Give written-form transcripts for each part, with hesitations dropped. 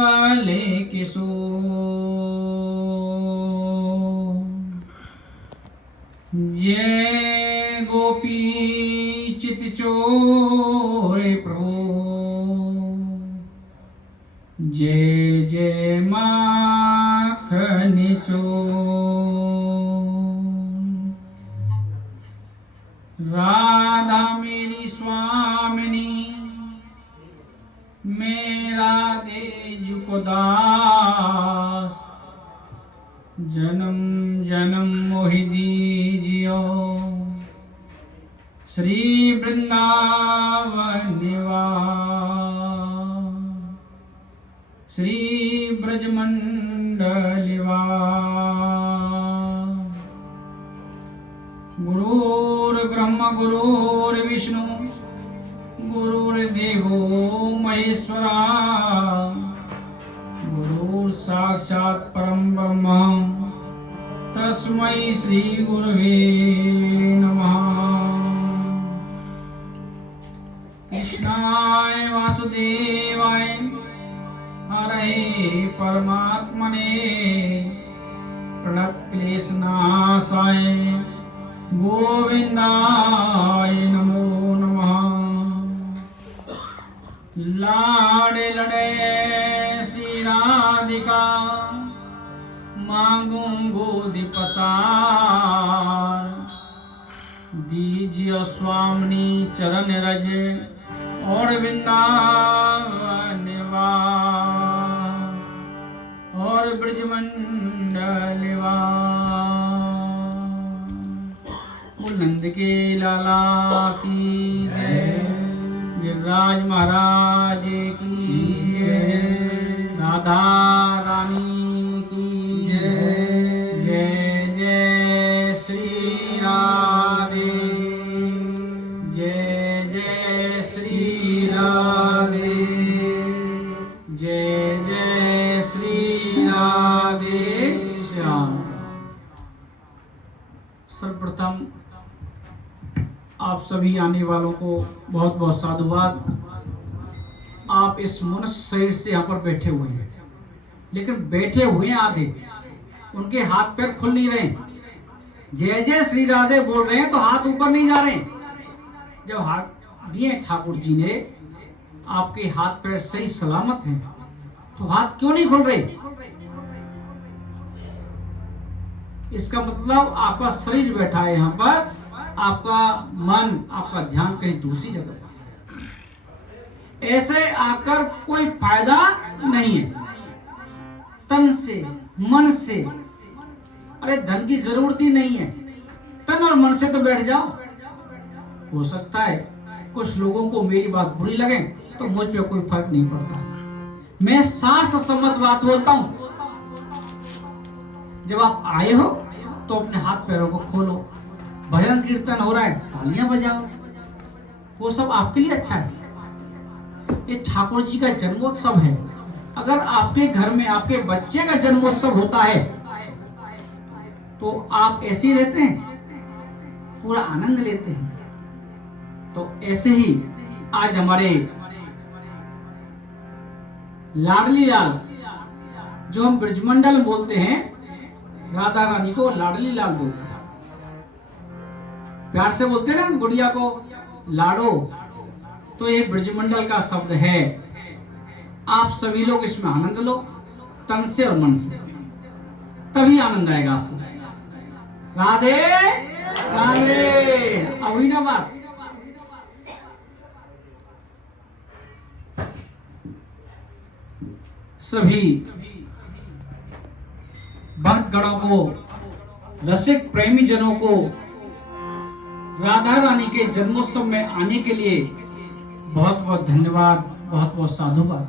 केवले किशोर जय गोपी चित चोरे प्रभु जय जय माखन चोर। राधा मेरी स्वामिनी मेरा देजु को दास जन्म जन्म मोहि दीजियो श्री वृंदावन निवास श्री ब्रजमंडल निवास। गुरुर्ब्रह्मा गुरुर्विष्णु गुरुर्देवो महेश्वरा गुरुर् साक्षात् परम ब्रह्म तस्मै श्री गुरवे नमः। कृष्णाय वासुदेवाय हरे परमात्मने प्रणतक्लेशनाशाय गोविंदाय नमो नमः। लाडे लड़े श्री राधिका मांगू गोदी पसार दीजिए स्वामिनी चरण रज और वृंदावन निवास और ब्रजमंडल निवास। नंद के लाला की जय गिरिराज महाराज की जय राधा रानी की जय जय जय श्री राधे जय जय श्री राधे जय जय श्री राधे श्याम। सर्वप्रथम आप सभी आने वालों को बहुत बहुत साधुवाद। आप इस मनुष्य शरीर से यहाँ पर बैठे हुए हैं, लेकिन बैठे हुए हैं आधे, उनके हाथ पैर खुल नहीं रहे। जय जय श्री राधे बोल रहे हैं तो हाथ ऊपर नहीं जा रहे। जब हाथ दिए ठाकुर जी ने, आपके हाथ पैर सही सलामत हैं, तो हाथ क्यों नहीं खुल रहे? इसका मतलब आपका शरीर बैठा है यहाँ पर, आपका मन आपका ध्यान कहीं दूसरी जगह पर। ऐसे आकर कोई फायदा नहीं है। तन से मन से, अरे धन की जरूरत ही नहीं है, तन और मन से तो बैठ जाओ। हो सकता है कुछ लोगों को मेरी बात बुरी लगे, तो मुझ पे कोई फर्क नहीं पड़ता। मैं शास्त्र सम्मत बात बोलता हूं। जब आप आए हो तो अपने हाथ पैरों को खोलो, भजन कीर्तन हो रहा है तालियां बजाओ, वो सब आपके लिए अच्छा है। ये ठाकुर जी का जन्मोत्सव है। अगर आपके घर में आपके बच्चे का जन्मोत्सव होता है तो आप ऐसे ही रहते हैं, पूरा आनंद लेते हैं। तो ऐसे ही आज हमारे लाडली लाल, जो हम ब्रजमंडल बोलते हैं, राधा रानी को लाडली लाल बोलते हैं, प्यार से बोलते हैं ना गुड़िया को लाडो, तो ये ब्रजमंडल का शब्द है। आप सभी लोग इसमें आनंद लो, तन से और मन से, तभी आनंद आएगा आपको। राधे राधे। अभी ना बात सभी भक्तगणों को, रसिक प्रेमी जनों को राधा रानी के जन्मोत्सव में आने के लिए बहुत बहुत धन्यवाद, बहुत बहुत साधुवाद।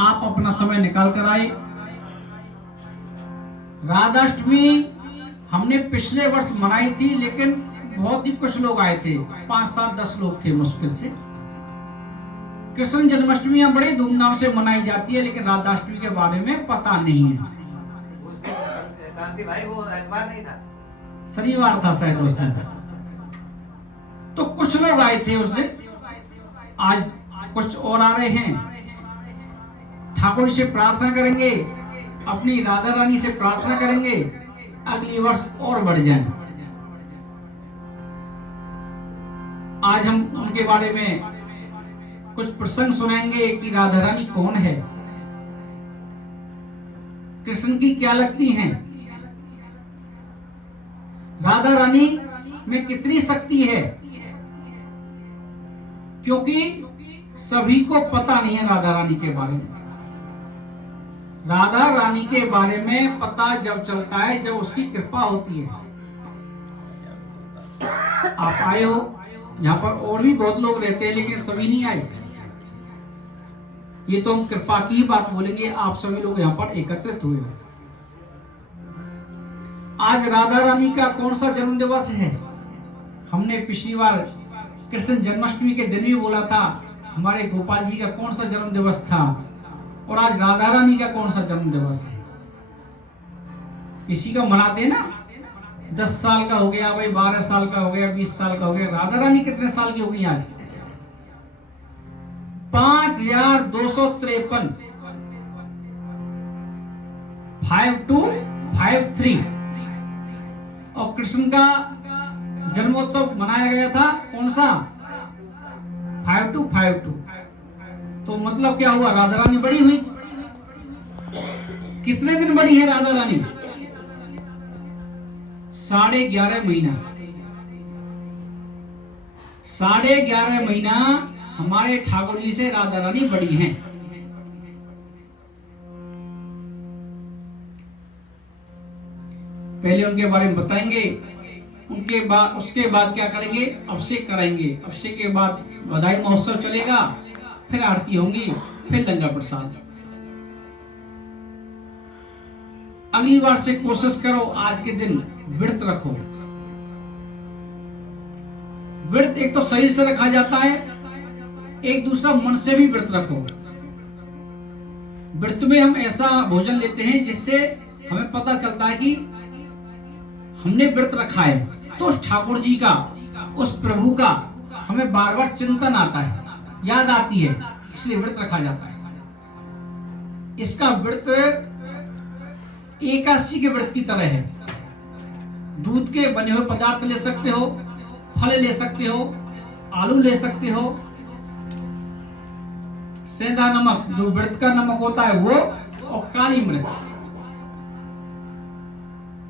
आप अपना समय निकाल कर आए। राधाष्टमी हमने पिछले वर्ष मनाई थी, लेकिन बहुत ही कुछ लोग आए थे, 5, 7, 10 लोग थे मुश्किल से। कृष्ण जन्माष्टमी बड़े धूमधाम से मनाई जाती है, लेकिन राधाष्टमी के बारे में पता नहीं है। भाई वो एतवार नहीं था, शनिवार था शायद उस दिन। तो कुछ लोग आए थे उस दिन, आज कुछ और आ रहे हैं। ठाकुर जी से प्रार्थना करेंगे, अपनी राधा रानी से प्रार्थना करेंगे, अगली वर्ष और बढ़ जाए। आज हम उनके बारे में कुछ प्रसंग सुनाएंगे कि राधा रानी कौन है, कृष्ण की क्या लगती हैं, राधा रानी में कितनी शक्ति है, क्योंकि सभी को पता नहीं है राधा रानी के बारे में। राधा रानी के बारे में पता जब चलता है जब उसकी कृपा होती है। आप आए हो, यहाँ पर और भी बहुत लोग रहते हैं लेकिन सभी नहीं आए। ये तो हम कृपा की ही बात बोलेंगे, आप सभी लोग यहाँ पर एकत्रित हुए हो। आज राधा रानी का कौन सा जन्म दिवस है? हमने पिछली बार कृष्ण जन्माष्टमी के दिन भी बोला था हमारे गोपाल जी का कौन सा जन्म दिवस था, और आज राधा रानी का कौन सा जन्म दिवस है। किसी का मनाते ना, 10 साल का हो गया भाई, 12 साल का हो गया, 20 साल का हो गया। राधा रानी कितने साल की हो गई आज? 5253, 5253। और कृष्ण का जन्मोत्सव मनाया गया था कौन सा? 5252। तो मतलब क्या हुआ? राधा रानी बड़ी हुई। कितने दिन बड़ी है राधा रानी? 11.5 महीना। 11.5 महीना हमारे ठाकुर जी से राधा रानी बड़ी हैं। पहले उनके बारे में बताएंगे, उनके बाद उसके बाद क्या करेंगे? अभिषेक कराएंगे। अभिषेक के बाद बधाई महोत्सव चलेगा, फिर आरती होंगी, फिर लंगर प्रसाद। अगली बार से कोशिश करो आज के दिन व्रत रखो। व्रत एक तो शरीर से रखा जाता है, एक दूसरा मन से भी व्रत रखो। व्रत में हम ऐसा भोजन लेते हैं जिससे हमें पता चलता है कि हमने व्रत रखा है, तो उस ठाकुर जी का, उस प्रभु का हमें बार बार चिंतन आता है, याद आती है, इसलिए व्रत रखा जाता है। इसका व्रत एकादशी के व्रत की तरह है। दूध के बने हुए पदार्थ ले सकते हो, फल ले सकते हो, आलू ले सकते हो, सेंधा नमक जो व्रत का नमक होता है वो, और काली मिर्च,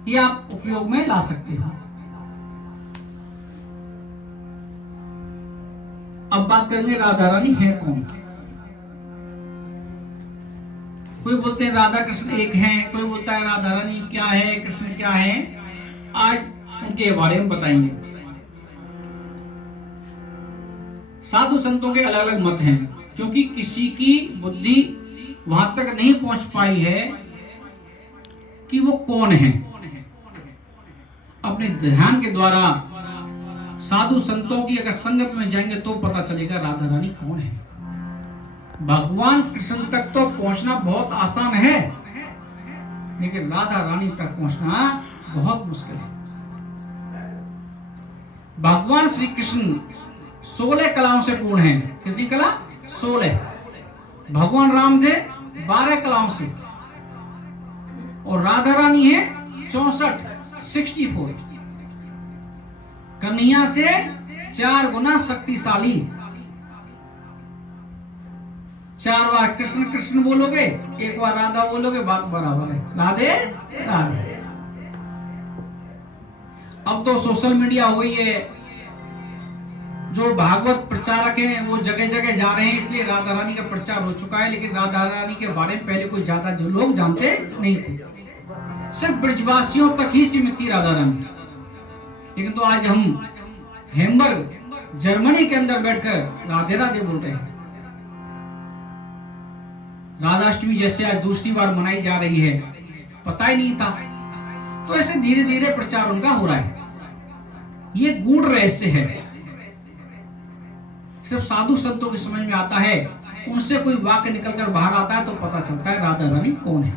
ये आप उपयोग में ला सकते हो। अब बात करेंगे राधा रानी है कौन। कोई बोलते हैं राधा कृष्ण एक हैं, कोई बोलता है राधा रानी क्या है, कृष्ण क्या है। आज उनके बारे में बताएंगे। साधु संतों के अलग अलग मत हैं, क्योंकि किसी की बुद्धि वहां तक नहीं पहुंच पाई है कि वो कौन है। अपने ध्यान के द्वारा साधु संतों की अगर संगत में जाएंगे तो पता चलेगा राधा रानी कौन है। भगवान कृष्ण तक तो पहुंचना बहुत आसान है, लेकिन राधा रानी तक पहुंचना बहुत मुश्किल है। भगवान श्री कृष्ण 16 कलाओं से पूर्ण हैं। कितनी कला? 16। भगवान राम थे 12 कलाओं से, और राधा रानी है 64। कन्हैया से 4 गुना शक्तिशाली। 4 बार कृष्ण कृष्ण बोलोगे, 1 बार राधा बोलोगे, बात बराबर है। राधे राधे। अब तो सोशल मीडिया हो गई है, जो भागवत प्रचारक हैं वो जगह जगह जा रहे हैं, इसलिए राधा रानी का प्रचार हो चुका है। लेकिन राधा रानी के बारे में पहले कोई ज्यादा जो लोग जानते नहीं थे, सिर्फ ब्रजवासियों तक ही सीमित थी राधा रानी। लेकिन तो आज हम हैम्बर्ग जर्मनी के अंदर बैठकर राधे राधे बोल रहे हैं। राधाष्टमी जैसे आज दूसरी बार मनाई जा रही है, पता ही नहीं था। तो ऐसे धीरे धीरे प्रचार उनका हो रहा है। ये गूढ़ रहस्य है, सिर्फ साधु संतों की समझ में आता है, उनसे कोई वाक्य निकलकर बाहर आता है तो पता चलता है राधा रानी कौन है।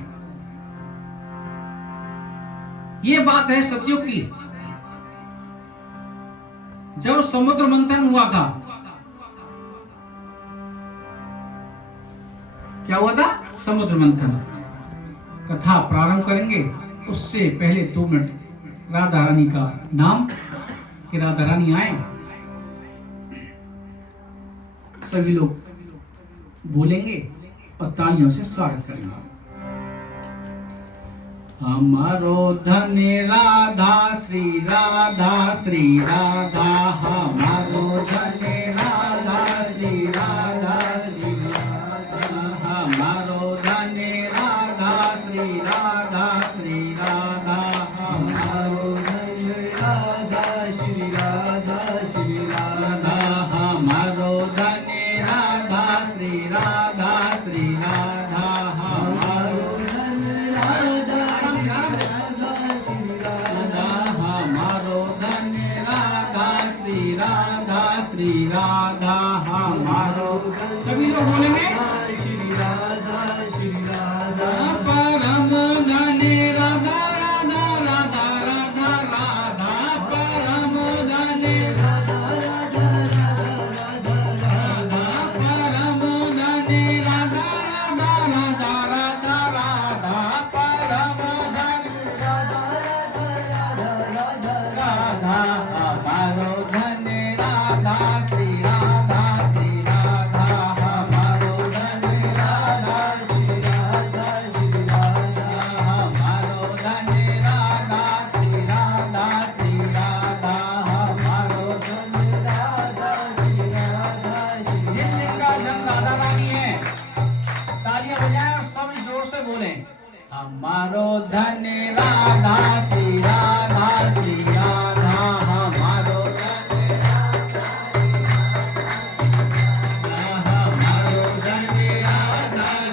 ये बात है सतयुग की। जब समुद्र मंथन हुआ था क्या हुआ था? समुद्र मंथन। कथा प्रारंभ करेंगे उससे पहले 2 मिनट राधा रानी का नाम, कि राधा रानी आए, सभी लोग बोलेंगे और तालियों से स्वागत करेंगे। हमारो धन राधा श्री राधा श्री राधा, हमारो धन राधा श्री राधा श्री राधा, हमारो धन राधा श्री राधा श्री राधा, हमारो धन राधा श्री राधा श्री राधा, हमारो धन राधा श्री राधा श्री राधा, हमारो धन राधा श्री राधा, हमारो धन राधा श्री राधा श्री राधा, हमारो। सभी लोग बोलेंगे श्री राधा श्री राधा, परम धन राधा राधा राधा राधा राधा, परम धन राधा राधा राधा राधा राधा, परम धन राधा राधा राधा राधा राधा, परम धन राधा राधा राधा राधा, हमारो धन राधा श्री राधा श्री राधा, हमारो धन राधा श्री राधा श्री राधा, हमारो धन राधा श्री राधा श्री राधा, हमारो धन राधा श्री राधा श्री। जिनका जन्म राधा रानी है, तालियां बजाएं और सब जोर से बोलें, हमारो धन राधा श्री राधा श्री राधा, हमारो धन राधा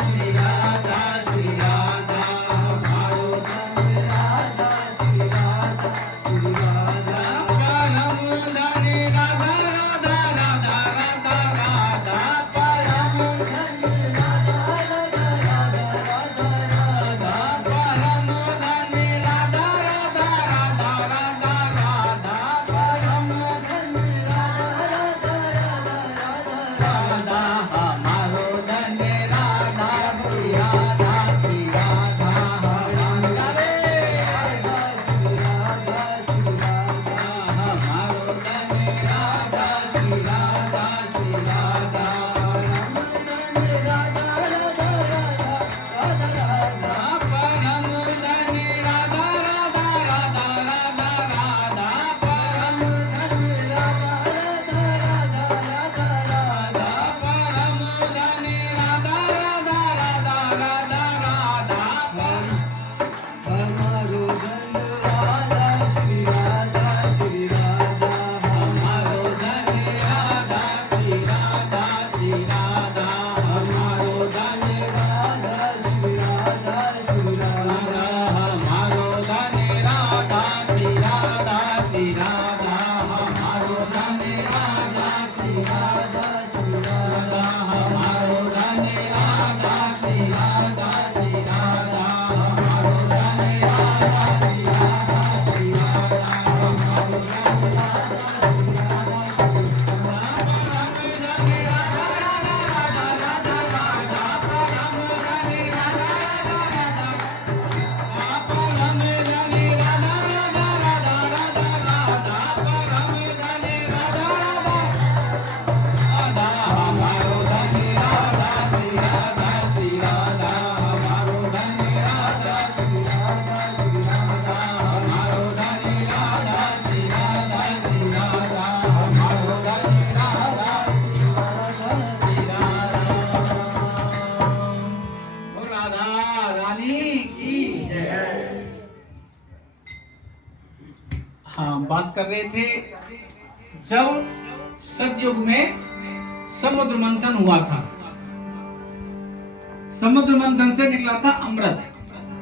श्री राधा श्री राधा, हमारो धन राधा श्री राधा श्री राधा, परम धन राधा राधा राधा राधा राधा, परम धन राधा राधा राधा राधा राधा, परम धन राधा राधा राधा राधा राधा, परम धन राधा राधा राधा राधा राधा, हमारो धन राधा श्री राधा श्री राधा, हमारो धन राधा श्री राधा श्री राधा, परम धन राधा राधा राधा राधा राधा, परम धन राधा राधा राधा राधा राधा, परम धन राधा राधा राधा राधा राधा, हमारो धन राधा श्री राधा श्री राधा, हमारो धन राधा श्री राधा श्री राधा, हमारो धन राधा श्री राधा श्री राधा, हमारो धन राधा श्री राधा श्री राधा, हमारो धन राधा श्री राधा श्री राधा, हमारो धन राधा श्री राधा श्री राधा, हमारो धन राधा श्री राधा श्री राधा, हमारो हाँ, बात कर रहे थे जब सतयुग में समुद्र मंथन हुआ था। समुद्र मंथन से निकला था अमृत,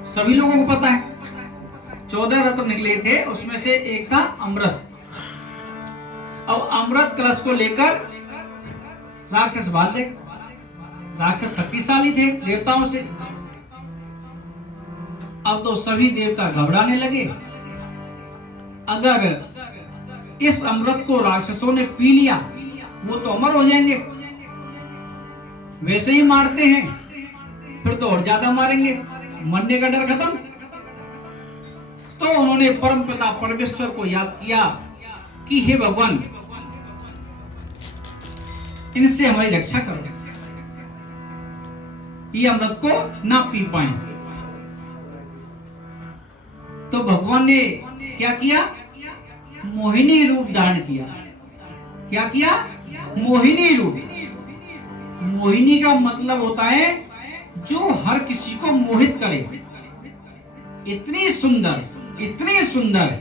सभी लोगों को पता है। 14 रत्न निकले थे, उसमें से एक था अमृत। अब अमृत कलश को लेकर राक्षस भागे। राक्षस शक्तिशाली थे देवताओं से। अब तो सभी देवता घबराने लगे, अगर इस अमृत को राक्षसों ने पी लिया वो तो अमर हो जाएंगे। वैसे ही मारते हैं फिर तो और ज्यादा मारेंगे, मरने का डर खत्म। तो उन्होंने परमपिता परमेश्वर को याद किया कि हे भगवान, इनसे हमारी रक्षा करो, ये अमृत को ना पी पाए। तो भगवान ने क्या किया? मोहिनी रूप धारण किया। क्या किया? मोहिनी रूप। मोहिनी का मतलब होता है जो हर किसी को मोहित करे। इतनी सुंदर, इतनी सुंदर,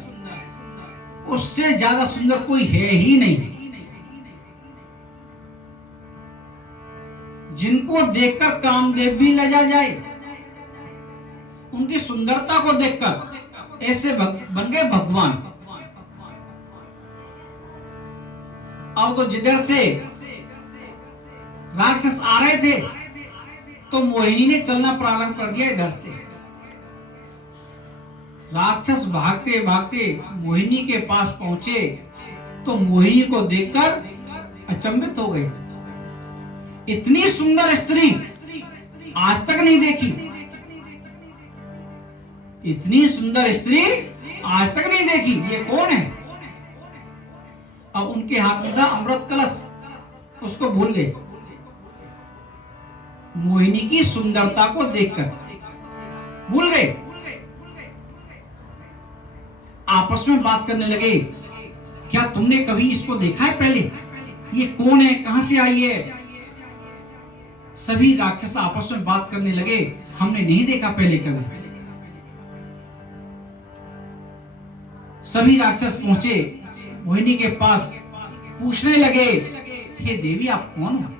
उससे ज्यादा सुंदर कोई है ही नहीं। जिनको देखकर कामदेव भी लजा जाए, उनकी सुंदरता को देखकर ऐसे बन गए भगवान। अब तो जिधर से राक्षस आ रहे थे तो मोहिनी ने चलना प्रारंभ कर दिया इधर से। राक्षस भागते भागते मोहिनी के पास पहुंचे तो मोहिनी को देखकर अचंभित हो गए। इतनी सुंदर स्त्री आज तक नहीं देखी, इतनी सुंदर स्त्री आज तक नहीं देखी, ये कौन है? अब उनके हाथ में था अमृत कलश, उसको भूल गए। मोहिनी की सुंदरता को देखकर भूल गए। आपस में बात करने लगे, क्या तुमने कभी इसको देखा है पहले? ये कौन है, कहां से आई है? सभी राक्षस आपस में बात करने लगे, हमने नहीं देखा पहले कभी। सभी राक्षस पहुंचे मोहिनी के पास, पूछने लगे, हे देवी आप कौन हो?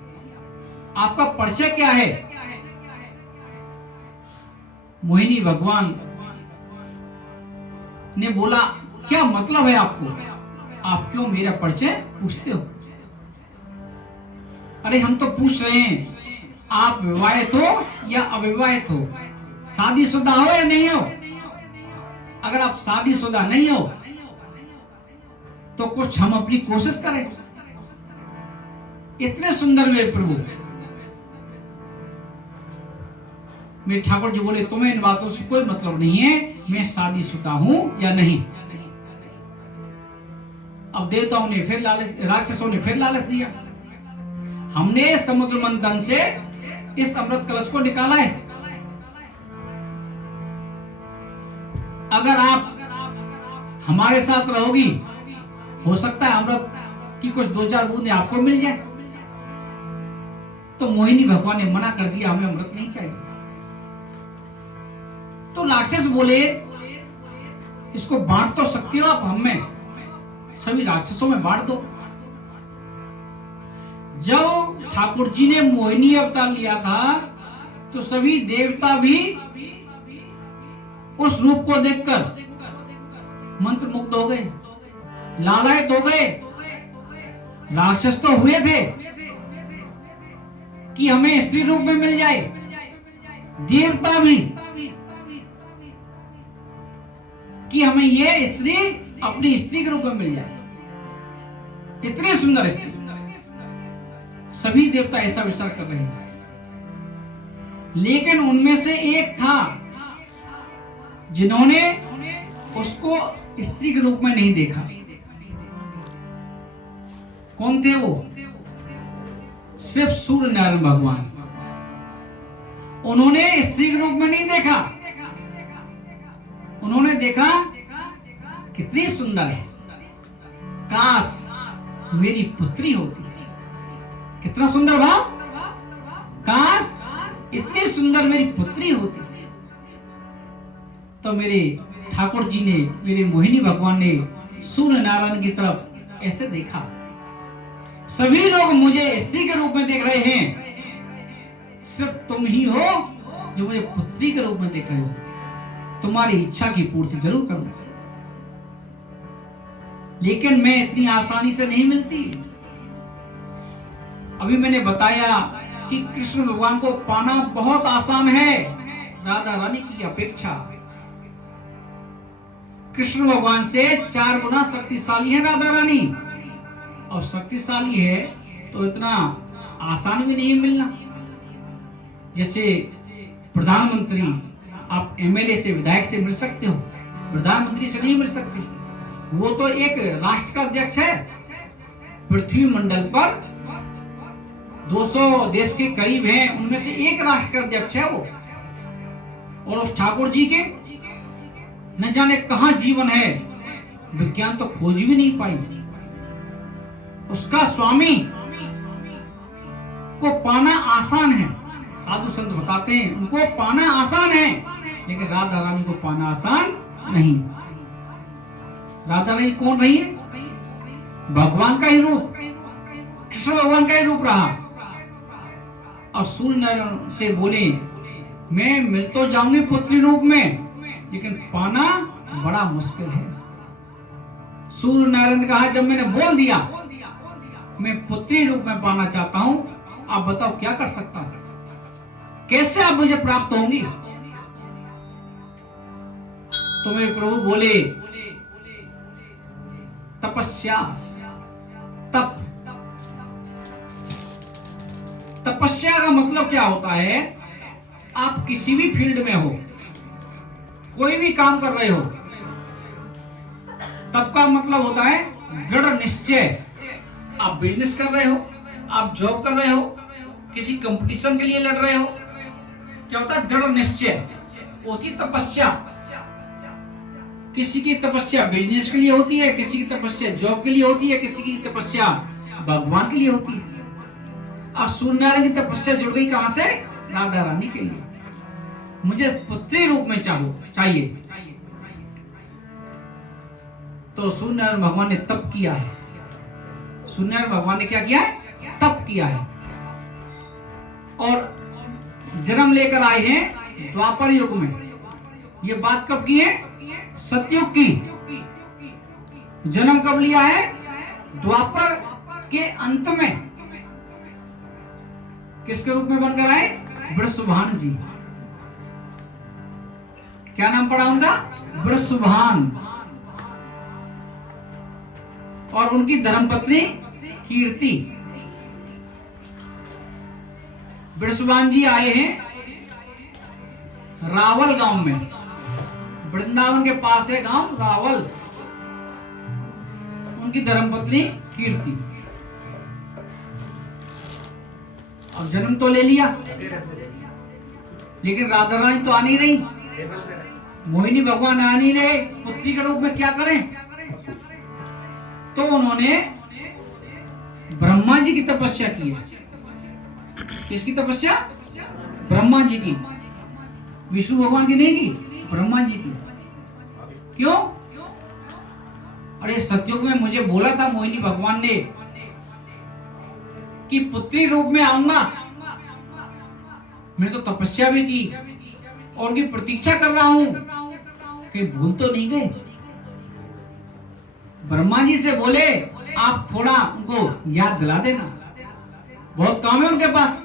आपका परिचय क्या है? मोहिनी भगवान ने बोला, क्या मतलब है आपको? आप क्यों मेरा परिचय पूछते हो? अरे हम तो पूछ रहे हैं आप विवाहित हो या अविवाहित हो, शादीशुदा हो या नहीं हो? अगर आप शादीशुदा नहीं हो तो कुछ हम अपनी कोशिश करें। इतने सुंदर मेरे प्रभु। मेरे ठाकुर जी बोले, तुम्हें इन बातों से कोई मतलब नहीं है, मैं शादीशुदा हूं या नहीं। अब देवताओं ने फिर लालच, राक्षसों ने फिर लालच दिया। हमने समुद्र मंथन से इस अमृत कलश को निकाला है, अगर आप हमारे साथ रहोगी हो सकता है अमृत की कुछ 2-4 बूंदें आपको मिल जाए। तो मोहिनी भगवान ने मना कर दिया, हमें अमृत नहीं चाहिए। तो राक्षस बोले, इसको बांट तो सकते हो आप हमें, सभी राक्षसों में बांट दो। जब ठाकुर जी ने मोहिनी अवतार लिया था तो सभी देवता भी उस रूप को देखकर मंत्र मुग्ध हो गए, लालायित हो गए। राक्षस तो हुए थे कि हमें स्त्री रूप में मिल जाए, देवता भी कि हमें ये स्त्री अपनी स्त्री के रूप में मिल जाए। इतनी सुंदर स्त्री, सभी देवता ऐसा विचार कर रहे हैं। लेकिन उनमें से एक था जिन्होंने उसको स्त्री के रूप में नहीं देखा। कौन थे वो? सिर्फ सूर्य नारायण भगवान। उन्होंने स्त्री के रूप में नहीं देखा, उन्होंने देखा कितनी सुंदर है, काश मेरी पुत्री होती। कितना सुंदर भाव, काश इतनी सुंदर मेरी पुत्री होती। तो मेरे ठाकुर जी ने, मेरे मोहिनी भगवान ने सूर्य नारायण की तरफ ऐसे देखा। सभी लोग मुझे स्त्री के रूप में देख रहे हैं, सिर्फ तुम ही हो जो मुझे पुत्री के रूप में देख रहे हो। तुम्हारी इच्छा की पूर्ति जरूर करूंगा, लेकिन मैं इतनी आसानी से नहीं मिलती। अभी मैंने बताया कि कृष्ण भगवान को पाना बहुत आसान है राधा रानी की अपेक्षा। कृष्ण भगवान से 4 गुना शक्तिशाली है राधा रानी, और शक्तिशाली है तो इतना आसान भी नहीं मिलना। जैसे प्रधानमंत्री, आप एमएलए से, विधायक से मिल सकते हो, प्रधानमंत्री से नहीं मिल सकते। वो तो एक राष्ट्र का अध्यक्ष है। पृथ्वी मंडल पर 200 देश के करीब हैं, उनमें से एक राष्ट्र का अध्यक्ष है वो। और उस ठाकुर जी के न जाने कहां जीवन है, विज्ञान तो खोज भी नहीं पाई। उसका स्वामी को पाना आसान है, साधु संत बताते हैं उनको पाना आसान है, लेकिन राधा रानी को पाना आसान नहीं। राधा रानी कौन रही है? भगवान का ही रूप, कृष्ण भगवान का ही रूप रहा। और सूर्य नारायण से बोले मैं मिल तो जाऊंगी पुत्री रूप में, लेकिन पाना बड़ा मुश्किल है। सूर्य नारायण ने कहा जब मैंने बोल दिया मैं पुत्री रूप में पाना चाहता हूं, आप बताओ क्या कर सकता हूं, कैसे आप मुझे प्राप्त होंगी? तो मेरे प्रभु बोले तपस्या, तप। तपस्या का मतलब क्या होता है? आप किसी भी फील्ड में हो, कोई भी काम कर रहे हो, तप का मतलब होता है दृढ़ निश्चय। आप बिजनेस कर रहे हो, आप जॉब कर रहे हो, किसी कंपटीशन के लिए लड़ रहे हो, क्या होता है? दृढ़ निश्चय होती तपस्या। किसी की तपस्या बिजनेस के लिए होती है, किसी की तपस्या जॉब के लिए होती है, किसी की तपस्या भगवान के लिए होती है। अब सूर्यनारायण की तपस्या जुड़ गई कहां से? राधा रानी के लिए। मुझे पुत्री रूप में चाहिए। तो सूर्यनारायण भगवान ने तप किया है। सूर्यनारायण भगवान ने क्या किया है? तप किया है। और जन्म लेकर आए हैं द्वापर युग में। ये बात कब की है? सतयुग की। जन्म कब लिया है? द्वापर के अंत में। किसके रूप में बनकर आए? वृषभान जी। क्या नाम पड़ा उनका? वृषभान। और उनकी धर्मपत्नी कीर्ति। वृषभान जी आए हैं रावल गांव में, वृंदावन के पास है गांव रावल। उनकी धर्मपत्नी कीर्ति। अब जन्म तो ले लिया, लेकिन राधा रानी तो आ नहीं रही, मोहिनी भगवान आ नहीं रहे, पुत्री के रूप में क्या करें? तो उन्होंने ब्रह्मा जी की तपस्या की है। किसकी तपस्या? ब्रह्मा जी की। विष्णु भगवान की नहीं की, ब्रह्मा जी की। क्यों? अरे सतयुग में मुझे बोला था मोहिनी भगवान ने कि पुत्री रूप में आऊंगा। मैंने तो तपस्या भी की और उनकी प्रतीक्षा कर रहा हूं, कहीं भूल तो नहीं गए? ब्रह्मा जी से बोले आप थोड़ा उनको याद दिला देना, बहुत काम है उनके पास।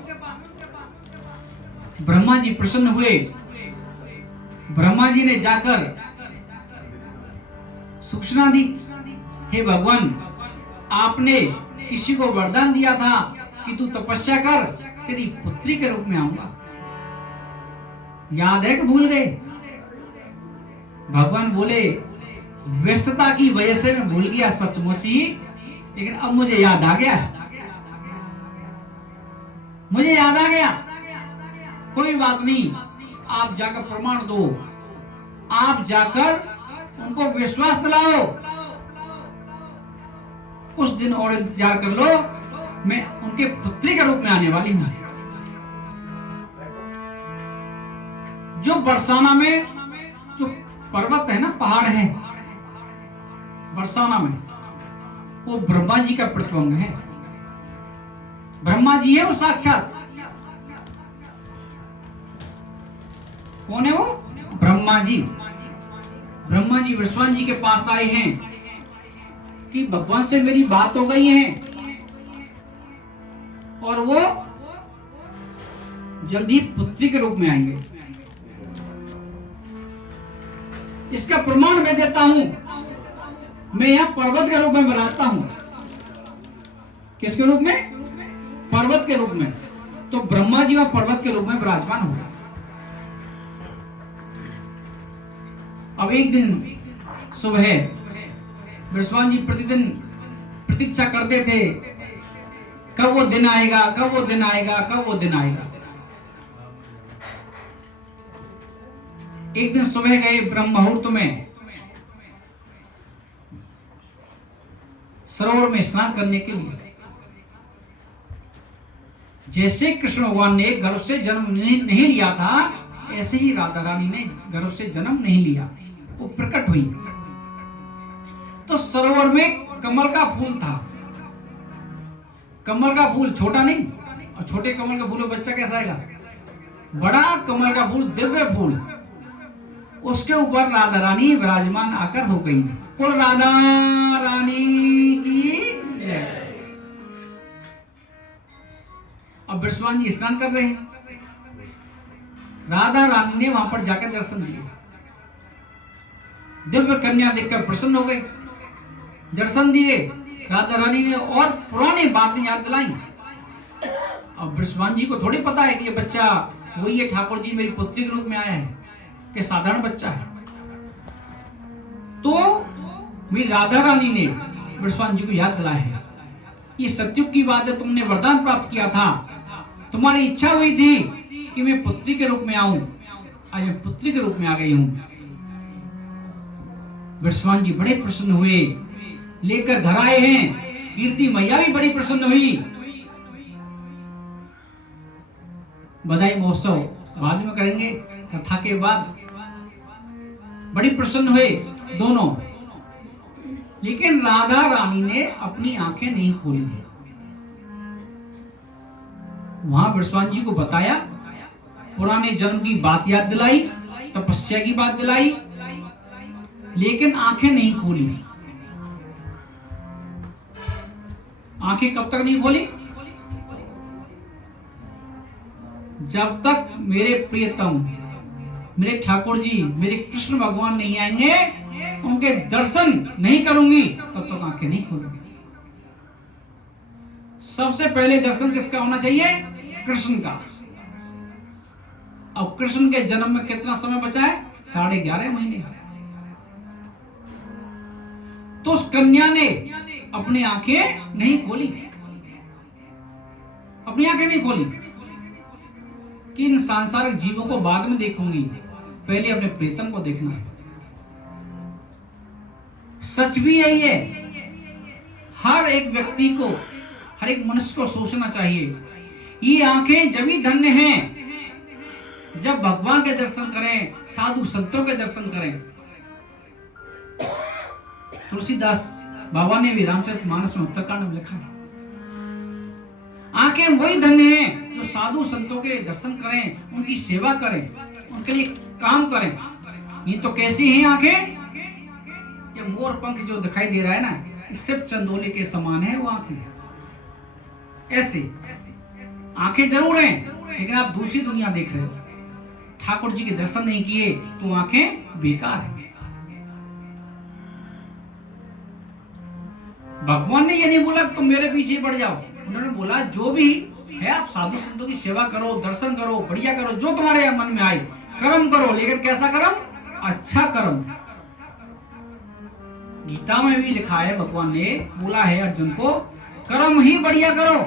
ब्रह्मा जी प्रसन्न हुए। ब्रह्मा जी ने जाकर सूचना दी, हे भगवान आपने किसी को वरदान दिया था कि तू तपस्या कर, तेरी पुत्री के रूप में आऊंगा। याद है कि भूल गए? भगवान बोले व्यस्तता की वजह से मैं भूल गया सचमुच ही, लेकिन अब मुझे याद आ गया। मुझे याद आ गया। कोई बात नहीं, आप जाकर प्रमाण दो, आप जाकर उनको विश्वास दिलाओ, कुछ दिन और इंतजार कर लो, मैं उनके पुत्री के रूप में आने वाली हूं। जो बरसाना में जो पर्वत है ना, पहाड़ है बरसाना में, वो ब्रह्मा जी का प्रतिबिंब है। ब्रह्मा जी है वो साक्षात। कौन है वो? ब्रह्मा जी। ब्रह्मा जी वृषभान जी के पास आए हैं कि भगवान से मेरी बात हो गई है और वो जल्दी पुत्री के रूप में आएंगे। इसका प्रमाण मैं देता हूं, मैं यहां पर्वत के रूप में बनाता हूं। किसके रूप में? पर्वत के रूप में। तो ब्रह्मा जी वहां पर्वत के रूप में विराजमान हो गए। अब एक दिन सुबह बृषभानु जी प्रतिदिन प्रतीक्षा करते थे, कब वो दिन आएगा, कब वो दिन आएगा, कब वो दिन आएगा। एक दिन सुबह गए ब्रह्म मुहूर्त में सरोवर में स्नान करने के लिए। जैसे कृष्ण भगवान ने गर्भ से जन्म नहीं लिया था, ऐसे ही राधा रानी ने गर्भ से जन्म नहीं लिया, वो प्रकट हुई। तो सरोवर में कमल का फूल था। कमल का फूल छोटा नहीं, और छोटे कमल का फूल में बच्चा कैसा आएगा? बड़ा कमल का फूल, दिव्य फूल, उसके ऊपर राधा रानी विराजमान आकर हो गई। बोल राधा रानी की जय। अब बृषभानु जी स्नान कर रहे हैं। राधा रानी ने वहां पर जाकर दर्शन दिए। दिव्य कन्या देखकर प्रसन्न हो गए, दर्शन दिए। राधा रानी ने और पुरानी बातें याद दिलाई। अब बृषभानु जी को थोड़ी पता है कि ये बच्चा वही है, ठाकुर जी मेरी पुत्री के रूप में आया है, कि साधारण बच्चा है। तो मेरी राधा रानी ने बृषभानु जी को याद दिलाया है, ये सत्युग की बात है, तुमने वरदान प्राप्त किया था, तुम्हारी इच्छा हुई थी कि मैं पुत्री के रूप में आऊं, आज मैं पुत्री के रूप में आ गई हूं। बृषभानु जी बड़े प्रसन्न हुए, लेकर घर आए हैं। कीर्ति मैया भी बड़ी प्रसन्न हुई। बधाई महोत्सव बाद में करेंगे, कथा के बाद। बड़ी प्रसन्न हुए दोनों, लेकिन राधा रानी ने अपनी आंखें नहीं खोली। वहां बृषभानु जी को बताया, पुराने जन्म की बात याद दिलाई, तपस्या की बात दिलाई, लेकिन आंखें नहीं खोली। आंखें कब तक नहीं खोली? जब तक मेरे प्रियतम, मेरे ठाकुर जी, मेरे कृष्ण भगवान नहीं आएंगे, उनके दर्शन नहीं करूंगी, तब तक आंखें नहीं खोलूंगी। सबसे पहले दर्शन किसका होना चाहिए? कृष्ण का। अब कृष्ण के जन्म में कितना समय बचा है? 11.5 महीने। तो उस कन्या ने अपनी आंखें नहीं खोली, अपनी आंखें नहीं खोली कि इन सांसारिक जीवों को बाद में देखूंगी, पहले अपने प्रीतम को देखना है। सच भी यही है, हर एक व्यक्ति को, हर एक मनुष्य को सोचना चाहिए, ये आंखें जब ही धन्य हैं जब भगवान के दर्शन करें, साधु संतों के दर्शन करें। तुलसीदास बाबा ने भी रामचरितमानस में उत्तरकांड में लिखा है, आंखें वही धन्य हैं जो साधु संतों के दर्शन करें, उनकी सेवा करें, उनके लिए काम करें। ये तो कैसी हैं आंखें? ये मोर पंख जो दिखाई दे रहा है ना, सिर्फ चंदोले के समान है वो आंखें। ऐसे आंखें जरूर हैं, लेकिन आप दूसरी दुनिया देख रहे हो, ठाकुर जी के दर्शन नहीं किए तो आंखें बेकार है। भगवान ने ये नहीं बोला तुम मेरे पीछे पड़ जाओ, उन्होंने बोला जो भी है आप साधु संतों की सेवा करो, दर्शन करो, बढ़िया करो, जो तुम्हारे मन में आए कर्म करो, लेकिन कैसा कर्म? अच्छा कर्म। गीता में भी लिखा है, भगवान ने बोला है अर्जुन को, कर्म ही बढ़िया करो,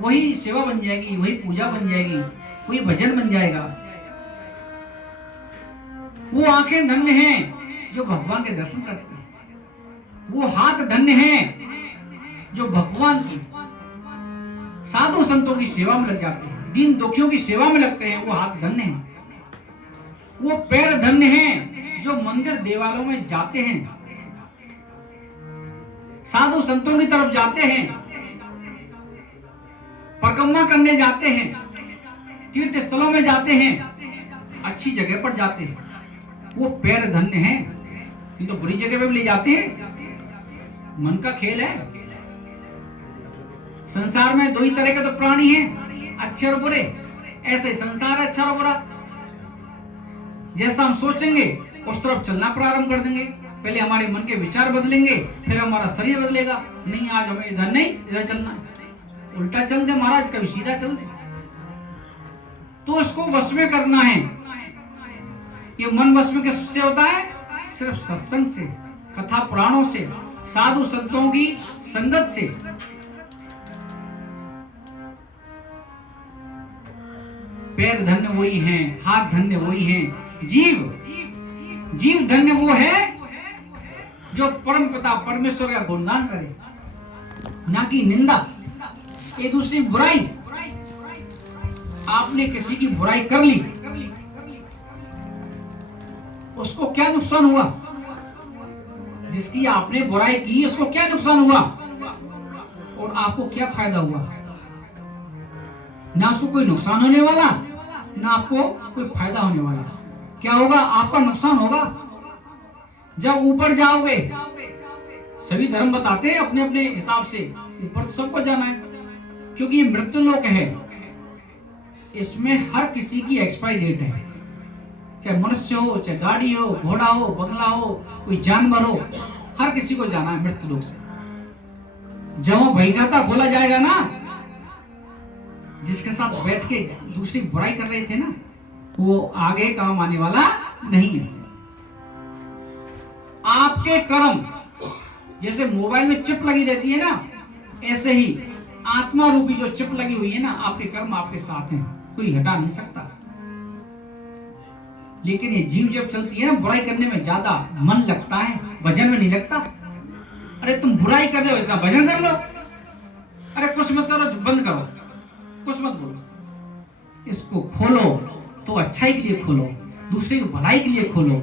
वही सेवा बन जाएगी, वही पूजा बन जाएगी, वही भजन बन जाएगा। वो आंखें धन्य हैं जो भगवान के दर्शन करते हैं, वो हाथ धन्य हैं जो भगवान की साधु संतों की सेवा में लग जाते हैं, दीन दुखियों की सेवा में लगते हैं, वो हाथ धन्य हैं। वो पैर धन्य हैं जो मंदिर देवालयों में जाते हैं, साधु संतों की तरफ जाते हैं, परिक्रमा करने जाते हैं, तीर्थ स्थलों में जाते हैं, अच्छी जगह पर जाते हैं। वो पैर धन्य हैं। नहीं तो बुरी जगह पे भी ले जाते हैं, मन का खेल है। संसार में दो ही तरह के तो प्राणी हैं, अच्छे और बुरे। ऐसे ही संसार है, अच्छा और बुरा। जैसा हम सोचेंगे उस तरफ चलना प्रारंभ कर देंगे। पहले हमारे मन के विचार बदलेंगे, फिर हमारा शरीर बदलेगा। नहीं आज हमें इधर नहीं, इधर चलना है, उल्टा चल दे महाराज, कभी सीधा चल दे। तो इसको वश में करना है। ये मन वश में किससे होता है? सिर्फ सत्संग से, कथा पुराणों से, साधु संतों की संगत से। पैर धन्य वही हैं, हाथ धन्य वही हैं। जीव धन्य वो है जो परम पिता परमेश्वर का गुणगान करे, ना कि निंदा, एक दूसरी बुराई। आपने किसी की बुराई कर ली, उसको क्या नुकसान हुआ? जिसकी आपने बुराई की उसको क्या नुकसान हुआ और आपको क्या फायदा हुआ? ना उसको कोई नुकसान होने वाला, ना आपको कोई फायदा होने वाला। क्या होगा? आपका नुकसान होगा। जब ऊपर जाओगे, सभी धर्म बताते हैं अपने अपने हिसाब से, ऊपर तो सबको जाना है, क्योंकि ये मृत्यु लोक है। इसमें हर किसी की एक्सपायरी डेट है, चाहे मनुष्य हो, चाहे गाड़ी हो, घोड़ा हो, बंगला हो, कोई जानवर हो, हर किसी को जाना है मृत्यु लोक से। जब वो बहिर्गता खोला जाएगा ना, जिसके साथ बैठ के दूसरी बुराई कर रहे थे ना, वो आगे काम आने वाला नहीं है। आपके कर्म जैसे मोबाइल में चिप लगी रहती है ना, ऐसे ही आत्मा रूपी जो चिप लगी हुई है ना, आपके कर्म आपके साथ हैं, कोई हटा नहीं सकता। लेकिन ये जीव जब चलती है ना, बुराई करने में ज्यादा मन लगता है, भजन में नहीं लगता। अरे तुम बुराई कर रहे हो, इतना भजन कर लो। अरे कुछ मत करो, बंद करो, कुछ मत बोलो। इसको खोलो तो अच्छाई के लिए खोलो, दूसरे की भलाई के लिए खोलो,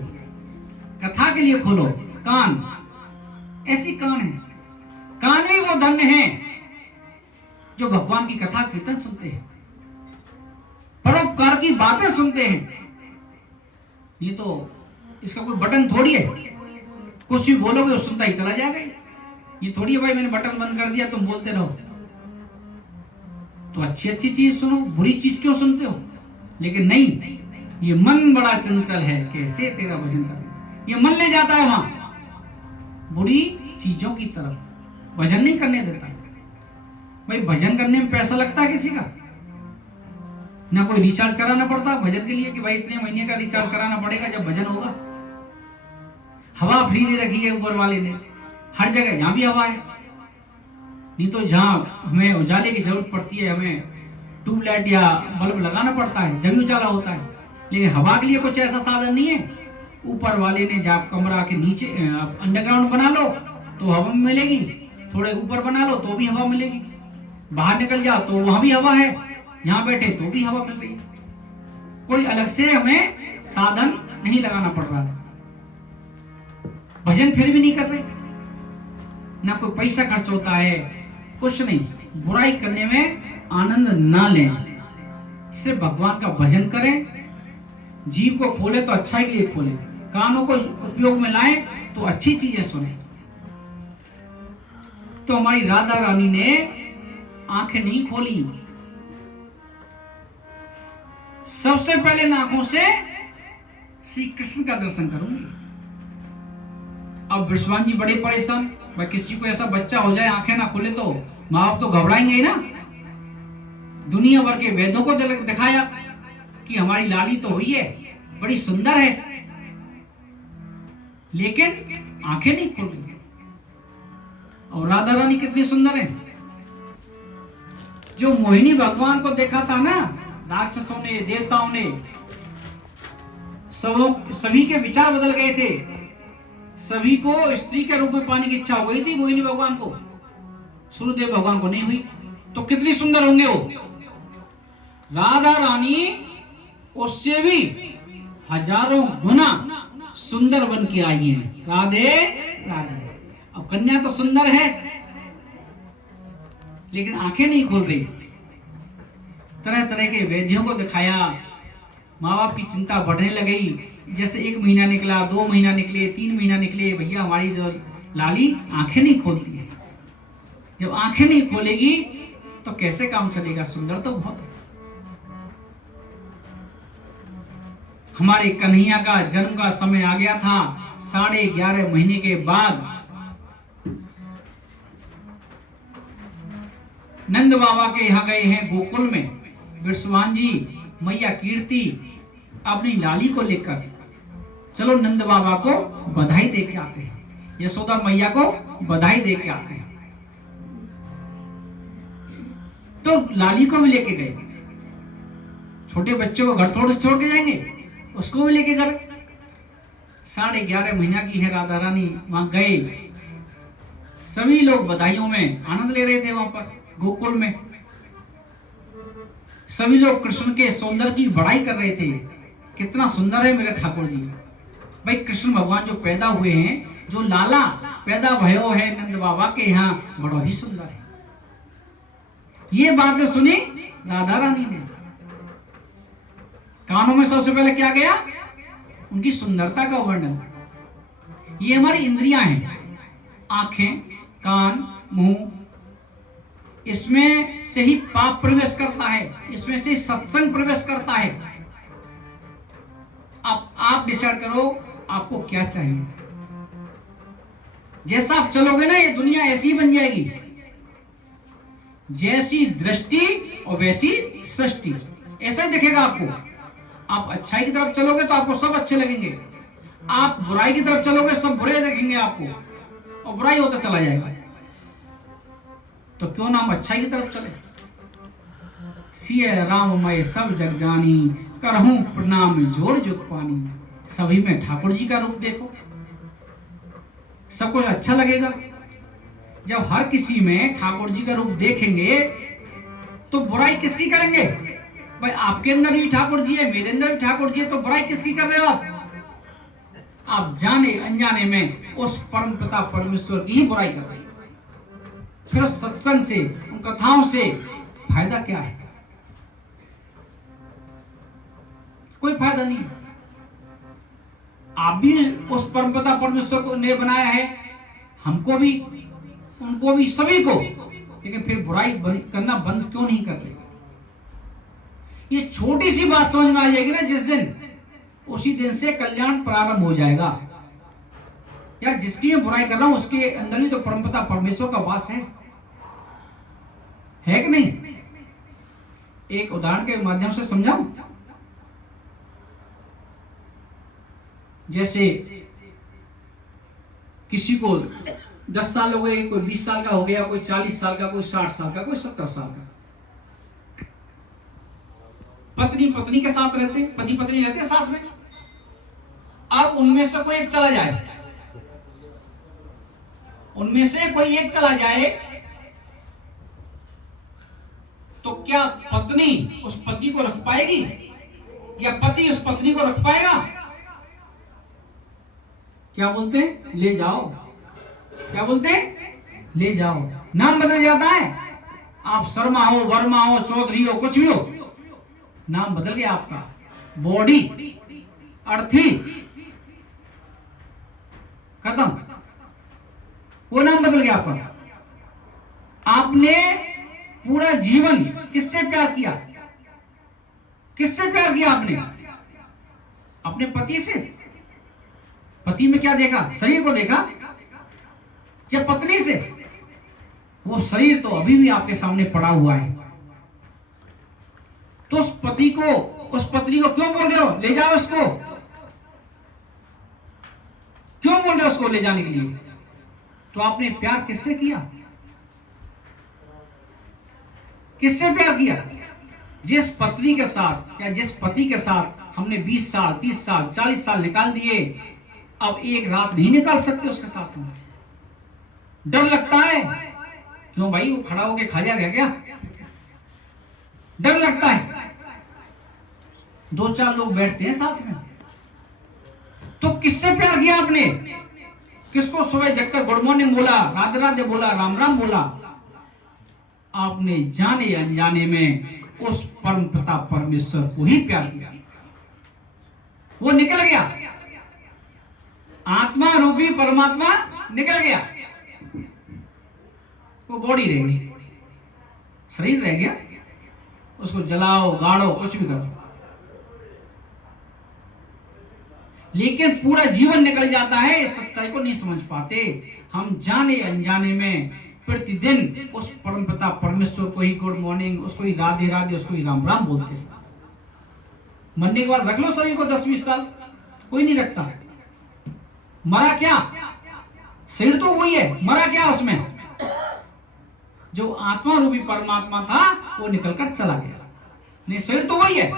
कथा के लिए खोलो। कान, ऐसी कान है, कान भी वो धन्य है जो भगवान की कथा कीर्तन सुनते हैं, परोपकार की बातें सुनते हैं। ये तो इसका कोई बटन थोड़ी है, कुछ भी बोलोगे वो सुनता ही चला जाएगा। ये थोड़ी है भाई मैंने बटन बंद कर दिया तुम बोलते रहो। तो अच्छी अच्छी चीज सुनो, बुरी चीज क्यों सुनते हो? लेकिन नहीं, ये मन बड़ा चंचल है, कैसे तेरा भजन करें। ये मन ले जाता है वहां बुरी चीजों की तरफ, भजन नहीं करने देता। भाई भजन करने में पैसा लगता है किसी का? ना कोई रिचार्ज कराना पड़ता भजन के लिए कि भाई इतने महीने का रिचार्ज कराना पड़ेगा जब भजन होगा। हवा फ्री दे रखी है ऊपर वाले ने, हर जगह। यहां भी हवा है, नहीं तो जहां हमें उजाले की जरूरत पड़ती है, हमें ट्यूबलाइट या बल्ब लगाना पड़ता है, जब भी उजाला होता है। लेकिन हवा के लिए कुछ ऐसा साधन नहीं है। ऊपर वाले ने जब कमरा के नीचे अंडरग्राउंड बना लो तो हवा मिलेगी, थोड़े ऊपर बना लो तो भी हवा मिलेगी, बाहर निकल जाओ तो वहां भी हवा है, यहां बैठे तो भी हवा मिल रही है। कोई अलग से हमें साधन नहीं लगाना पड़ रहा है। भजन फिर भी नहीं कर रहे, ना कोई पैसा खर्च होता है, कुछ नहीं। बुराई करने में आनंद ना लें, सिर्फ भगवान का भजन करें। जीव को खोले तो अच्छाई के लिए खोले, कानों को उपयोग में लाएं तो अच्छी चीजें सुने। तो हमारी राधा रानी ने आंखें नहीं खोली, सबसे पहले आंखों से श्री कृष्ण का दर्शन करूंगी। अब विश्वान जी बड़े परेशान, भाई किसी को ऐसा बच्चा हो जाए आंखें ना खोले तो माँ बाप तो घबराएंगे ही ना। दुनिया भर के वेदों को दिखाया कि हमारी लाली तो हुई है, बड़ी सुंदर है, लेकिन आंखें नहीं खोल रही। और राधा रानी कितनी सुंदर है। जो मोहिनी भगवान को देखा था ना, राक्षसों ने, देवताओं ने, सभी के विचार बदल गए थे, सभी को स्त्री के रूप में पाने की इच्छा हो गई थी। मोहिनी भगवान को, सूर्यदेव भगवान को नहीं हुई। तो कितनी सुंदर होंगे वो। राधा रानी उससे भी हजारों गुना सुंदर बन के आई हैं। राधे राधे। अब कन्या तो सुंदर है, लेकिन आंखें नहीं खोल रही। तरह तरह के वैद्यों को दिखाया, माँ बाप की चिंता बढ़ने लगी। जैसे 1 महीना निकला, 2 महीना निकले, 3 महीना निकले, भैया हमारी जो लाली आंखें नहीं खोलती है। जब आंखें नहीं खोलेगी तो कैसे काम चलेगा? सुंदर तो बहुत है। हमारे कन्हैया का जन्म का समय आ गया था। 11.5 महीने के बाद नंद बाबा के यहाँ गए हैं गोकुल में। विश्वान जी, मैया कीर्ति अपनी लाली को लेकर चलो नंद बाबा को बधाई दे के आते हैं, यशोदा मैया को बधाई दे के आते हैं। तो लाली को भी लेके गए। छोटे बच्चे को घर छोड़ के जाएंगे, उसको भी लेके गए। 11.5 महीना की है राधा रानी, वहां गए। सभी लोग बधाइयों में आनंद ले रहे थे वहां पर गोकुल में। सभी लोग कृष्ण के सौंदर्य की बड़ाई कर रहे थे, कितना सुंदर है मेरे ठाकुर जी। भाई कृष्ण भगवान जो पैदा हुए हैं, जो लाला पैदा भयो है नंद बाबा के यहाँ, बड़ा ही सुंदर है। ये बातें सुनी राधा रानी ने, कानों में सबसे पहले क्या गया? उनकी सुंदरता का वर्णन। ये हमारी इंद्रियां हैं, आंखें, कान, मुंह, इसमें से ही पाप प्रवेश करता है, इसमें से सत्संग प्रवेश करता है। आप डिसाइड करो आपको क्या चाहिए। जैसा आप चलोगे ना, ये दुनिया ऐसी ही बन जाएगी। जैसी दृष्टि और वैसी सृष्टि, ऐसा ही दिखेगा आपको। आप अच्छाई की तरफ चलोगे तो आपको सब अच्छे लगेंगे, आप बुराई की तरफ चलोगे सब बुरे देखेंगे आपको, और बुराई होता चला जाएगा। तो क्यों ना हम अच्छाई की तरफ चले। सिय राम मैं सब जग जानी, करहूं प्रणाम जोर जुग पानी। सभी में ठाकुर जी का रूप देखो, सबको अच्छा लगेगा। जब हर किसी में ठाकुर जी का रूप देखेंगे तो बुराई किसकी करेंगे? भाई आपके अंदर भी ठाकुर जी है, मेरे अंदर भी ठाकुर जी है, तो बुराई किसकी कर रहे हो आप जाने अनजाने में उस परम पिता परमेश्वर की ही बुराई कर रहे हो। फिर उस सत्संग से, उन कथाओं से फायदा क्या है? कोई फायदा नहीं। आप भी उस परम पिता परमेश्वर को ने बनाया है, हमको भी, उनको भी, सभी को, लेकिन फिर बुराई करना बंद क्यों नहीं कर रहे? ये छोटी सी बात समझ में आ जाएगी ना जिस दिन, उसी दिन से कल्याण प्रारंभ हो जाएगा। यार जिसकी मैं बुराई कर रहा हूं उसके अंदर भी तो परमपिता परमेश्वर का वास है कि नहीं? एक उदाहरण के माध्यम से समझाऊं। जैसे किसी को 10 साल हो गए, कोई 20 साल का हो गया, कोई 40 साल का, कोई 60 साल का, कोई 70 साल का। पत्नी के साथ रहते, पति पत्नी रहते साथ में। अब उनमें से कोई एक चला जाए, उनमें से कोई एक चला जाए, तो क्या पत्नी उस पति को रख पाएगी या पति उस पत्नी को रख पाएगा? क्या बोलते हैं? ले जाओ। क्या बोलते हैं? ले जाओ। नाम बदल जाता है। आप शर्मा हो, वर्मा हो, चौधरी हो, कुछ भी हो, नाम बदल गया आपका। बॉडी, अर्थी, खत्म, वो नाम बदल गया आपका। आपने पूरा जीवन किससे प्यार किया? किससे प्यार किया आपने? अपने पति से। पति में क्या देखा? शरीर को देखा। या पत्नी से? वो शरीर तो अभी भी आपके सामने पड़ा हुआ है। तो उस पति को, उस पत्नी को क्यों बोल रहे हो ले जाओ उसको? क्यों बोल रहे हो उसको ले जाने के लिए? तो आपने प्यार किससे किया? किससे प्यार किया? जिस पत्नी के साथ या जिस पति के साथ हमने 20 साल, 30 साल, 40 साल निकाल दिए, अब एक रात नहीं निकाल सकते उसके साथ में। डर लगता है। क्यों भाई, वो खड़ा होके खा जाएगा क्या? डर लगता है। 2-4 लोग बैठते हैं साथ में। तो किससे प्यार किया आपने? किसको सुबह जगकर गुड मॉर्निंग बोला, राधे राधे बोला, राम राम बोला? आपने जाने अनजाने में उस परम पिता परमेश्वर को ही प्यार किया। वो निकल गया, आत्मा रूपी परमात्मा निकल गया। वो बॉडी रह गई, शरीर रह गया। उसको जलाओ, गाड़ो, कुछ भी करो, लेकिन पूरा जीवन निकल जाता है। इस सच्चाई को नहीं समझ पाते। हम जाने अनजाने में प्रतिदिन उस परमपिता परमेश्वर को ही गुड मॉर्निंग, उसको ही राधे राधे, उसको ही राम राम बोलते हैं। मरने के बाद रख लो शरीर को 10-20 साल, कोई नहीं रखता। मरा क्या? शरीर तो वही है, मरा क्या उसमें? जो आत्मा रूपी परमात्मा था वो निकलकर चला गया। नहीं, शरीर तो वही है।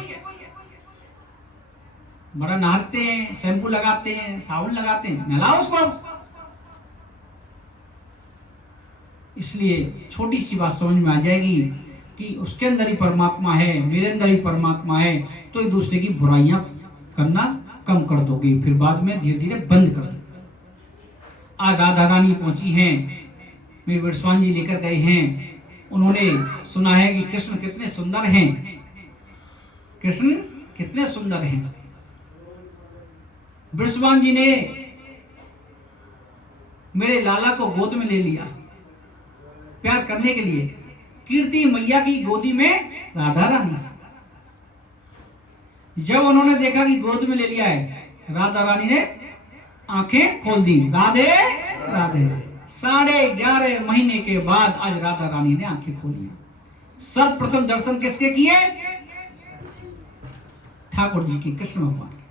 मरा नहाते हैं, शैम्पू लगाते हैं, साबुन लगाते हैं, नहलाओ उसको। इसलिए छोटी सी बात समझ में आ जाएगी कि उसके अंदर ही परमात्मा है, मेरे अंदर ही परमात्मा है, तो एक दूसरे की बुराइयां करना कम कर दोगे, फिर बाद में धीरे धीरे बंद कर दोगे। आज राधा रानी पहुंची हैं, मेरे विश्वान जी लेकर गए हैं, उन्होंने सुना है कि कृष्ण कितने सुंदर हैं, कृष्ण कितने सुंदर हैं। विश्वान जी ने मेरे लाला को गोद में ले लिया प्यार करने के लिए। कीर्ति मैया की गोदी में राधा रानी। जब उन्होंने देखा कि गोद में ले लिया है, राधा रानी ने आंखें खोल दी। राधे राधे। 11.5 महीने के बाद आज राधा रानी ने आंखें खोली। सर्वप्रथम दर्शन किसके किए? ठाकुर जी की, कृष्ण भगवान के।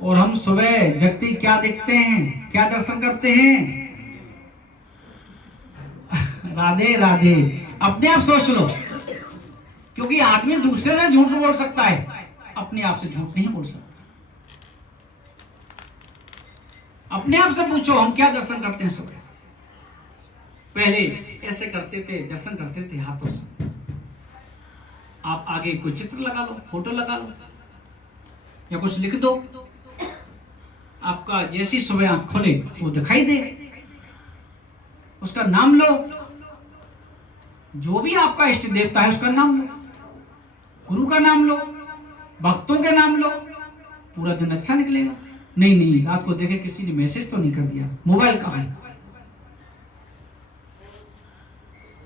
और हम सुबह जगती क्या देखते हैं, क्या दर्शन करते हैं? राधे राधे। अपने आप सोच लो, क्योंकि आदमी दूसरे से झूठ बोल सकता है, अपने आप से झूठ नहीं बोल सकता। अपने आप से पूछो, हम क्या दर्शन करते हैं सुबह? पहले ऐसे करते थे, दर्शन करते थे हाथों से। आप आगे कोई चित्र लगा लो, फोटो लगा लो, या कुछ लिख दो। आपका जैसी सुबह आंख खोले तो दिखाई दे, उसका नाम लो। जो भी आपका इष्ट देवता है उसका नाम लो, गुरु का नाम लो, भक्तों के नाम लो, पूरा दिन अच्छा निकलेगा। नहीं, रात को देखे किसी ने मैसेज तो नहीं कर दिया, मोबाइल कहाँ है?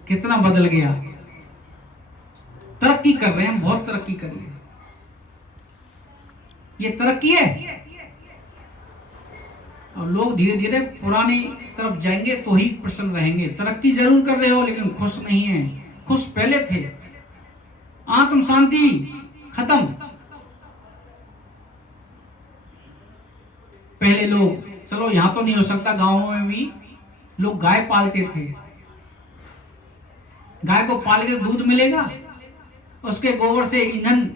कितना बदल गया। तरक्की कर रहे हैं, बहुत तरक्की करिए। ये तरक्की है। और लोग धीरे धीरे पुरानी तरफ जाएंगे तो ही प्रसन्न रहेंगे। तरक्की जरूर कर रहे हो लेकिन खुश नहीं है। खुश पहले थे, आत्म शांति खत्म। पहले लोग, चलो यहां तो नहीं हो सकता, गांवों में भी लोग गाय पालते थे। गाय को पाल के दूध मिलेगा, उसके गोबर से ईंधन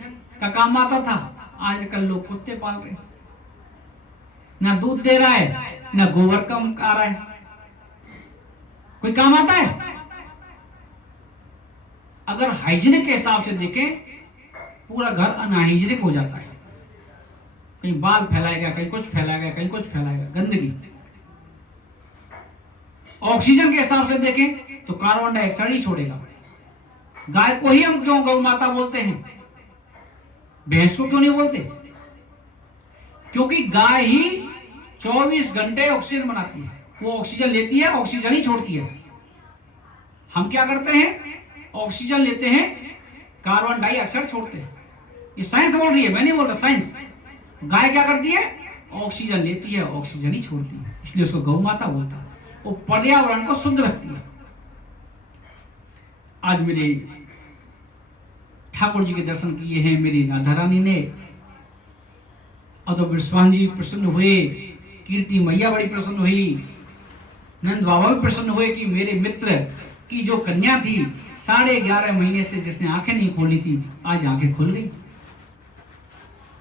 का काम आता था। आजकल लोग कुत्ते पाल रहे, ना दूध दे रहा है, ना गोबर कम आ रहा है। कोई काम आता है? अगर हाइजीनिक के हिसाब से देखें, पूरा घर अनहाइजीनिक हो जाता है। कहीं बाल फैलाएगा, कहीं कुछ फैलाएगा, कहीं कुछ फैलाएगा, गंदगी। ऑक्सीजन के हिसाब से देखें तो कार्बन डाइऑक्साइड ही छोड़ेगा। गाय को ही हम क्यों गौ माता बोलते हैं, भैंस को क्यों नहीं बोलते? क्योंकि गाय ही 24 घंटे ऑक्सीजन बनाती है। वो ऑक्सीजन लेती है, ऑक्सीजन ही छोड़ती है। हम क्या करते हैं? ऑक्सीजन लेते हैं, कार्बन डाइऑक्साइड छोड़ते हैं। ये साइंस बोल रही है, मैं नहीं बोल रहा, साइंस। गाय क्या करती है? ऑक्सीजन लेती है, ऑक्सीजन ही छोड़ती है, इसलिए उसको गौ माता बोलता है। वो पर्यावरण को शुद्ध रखती है। आज मेरे ठाकुर जी के दर्शन किए हैं मेरी राधा रानी ने, और तो विश्वान जी प्रसन्न हुए, कीर्ति मैया बड़ी प्रसन्न हुई, नंद बाबा भी प्रसन्न हुए कि मेरे मित्र की जो कन्या थी 11.5 महीने से जिसने आंखें नहीं खोली थी, आज आंखें खुल गई।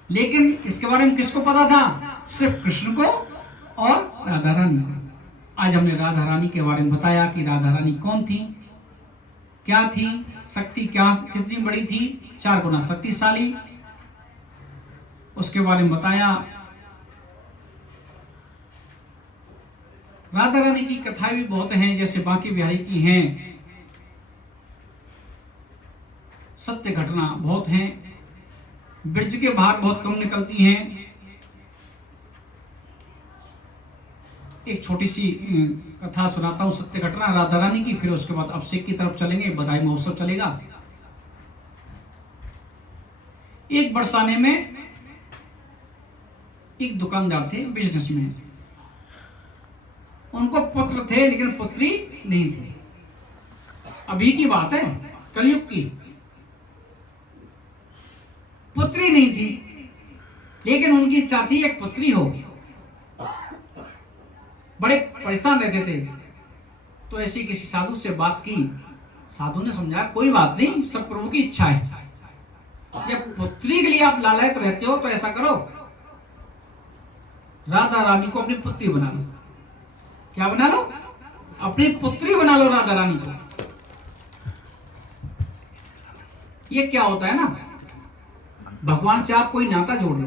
लेकिन इसके बारे में किसको पता था? सिर्फ कृष्ण को और राधा रानी को। आज हमने राधा रानी के बारे में बताया कि राधा रानी कौन थी, क्या थी, शक्ति क्या, कितनी बड़ी थी, 4 गुना शक्तिशाली, उसके बारे में बताया। राधा रानी की कथाएं भी बहुत हैं, जैसे बांके बिहारी की हैं। सत्य घटना बहुत हैं, ब्रिज के बाहर बहुत कम निकलती हैं। एक छोटी सी कथा सुनाता हूं, सत्य घटना राधा रानी की, फिर उसके बाद अभिषेक की तरफ चलेंगे, बधाई महोत्सव चलेगा। एक बरसाने में एक दुकानदार थे, बिजनेसमैन। उनको पुत्र थे लेकिन पुत्री नहीं थी। अभी की बात है, कलयुग की। पुत्री नहीं थी, लेकिन उनकी इच्छा थी एक पुत्री हो। बड़े परेशान रहते थे, तो ऐसी किसी साधु से बात की। साधु ने समझा कोई बात नहीं, सब प्रभु की इच्छा है। जब पुत्री के लिए आप लालायित रहते हो तो ऐसा करो, राधा रानी को अपनी पुत्री बना लो। क्या बना लो? अपनी पुत्री बना लो राधा रानी को। ये क्या होता है ना, भगवान से आप कोई नाता जोड़ लो।